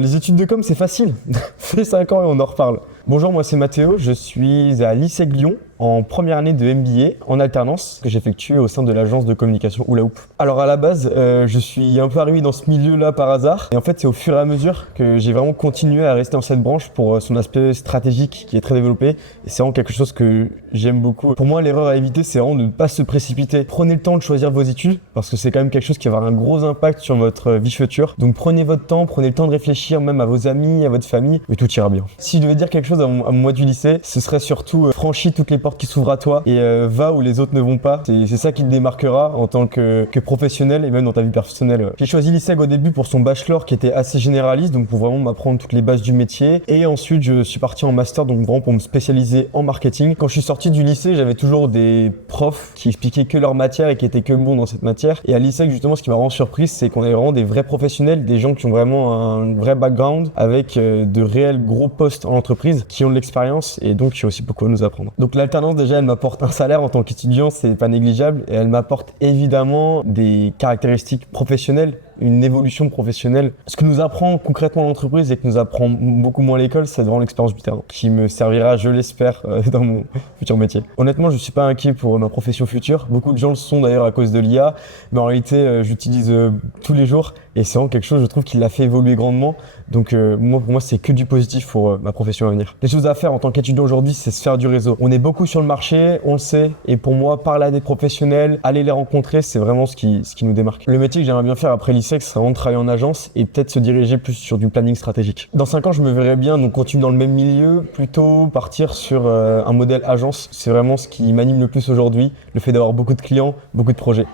Les études de com, c'est facile. Fais 5 ans et on en reparle. Bonjour, moi c'est Mathéo, je suis à l'ISEG Lyon en première année de MBA en alternance que j'effectue au sein de l'agence de communication Hula Hoop. Alors à la base, je suis un peu arrivé dans ce milieu-là par hasard et en fait c'est au fur et à mesure que j'ai vraiment continué à rester dans cette branche pour son aspect stratégique qui est très développé et c'est vraiment quelque chose que j'aime beaucoup. Pour moi, l'erreur à éviter, c'est vraiment de ne pas se précipiter. Prenez le temps de choisir vos études parce que c'est quand même quelque chose qui va avoir un gros impact sur votre vie future. Donc prenez votre temps, prenez le temps de réfléchir même à vos amis, à votre famille et tout ira bien. Si je devais dire quelque chose à mon mois du lycée, ce serait surtout franchis toutes les portes qui s'ouvrent à toi et va où les autres ne vont pas. C'est ça qui te démarquera en tant que professionnel et même dans ta vie personnelle. J'ai choisi l'ISEG au début pour son bachelor qui était assez généraliste, donc pour vraiment m'apprendre toutes les bases du métier. Et ensuite, je suis parti en master, donc vraiment pour me spécialiser en marketing. Quand je suis sorti du lycée, j'avais toujours des profs qui expliquaient que leur matière et qui étaient que bons dans cette matière. Et à l'ISEG, justement, ce qui m'a vraiment surpris, c'est qu'on avait vraiment des vrais professionnels, des gens qui ont vraiment un vrai background avec de réels gros postes en entreprise, qui ont de l'expérience et donc qui ont aussi beaucoup à nous apprendre. Donc l'alternance, déjà, elle m'apporte un salaire en tant qu'étudiant, c'est pas négligeable, et elle m'apporte évidemment des caractéristiques professionnelles, une évolution professionnelle. Ce que nous apprend concrètement l'entreprise et que nous apprend beaucoup moins l'école, c'est vraiment l'expérience du terrain qui me servira, je l'espère, dans mon futur métier. Honnêtement, je suis pas inquiet pour ma profession future. Beaucoup de gens le sont d'ailleurs à cause de l'IA, mais en réalité, j'utilise tous les jours et c'est vraiment quelque chose, je trouve, qui l'a fait évoluer grandement. Donc pour moi, c'est que du positif pour ma profession à venir. Les choses à faire en tant qu'étudiant aujourd'hui, c'est se faire du réseau. On est beaucoup sur le marché, on le sait, et pour moi, parler à des professionnels, aller les rencontrer, c'est vraiment ce qui nous démarque. Le métier que j'aimerais bien faire après lycée, c'est vraiment de travailler en agence et peut-être se diriger plus sur du planning stratégique. Dans 5 ans, je me verrais bien donc continuer dans le même milieu, plutôt partir sur un modèle agence. C'est vraiment ce qui m'anime le plus aujourd'hui, le fait d'avoir beaucoup de clients, beaucoup de projets.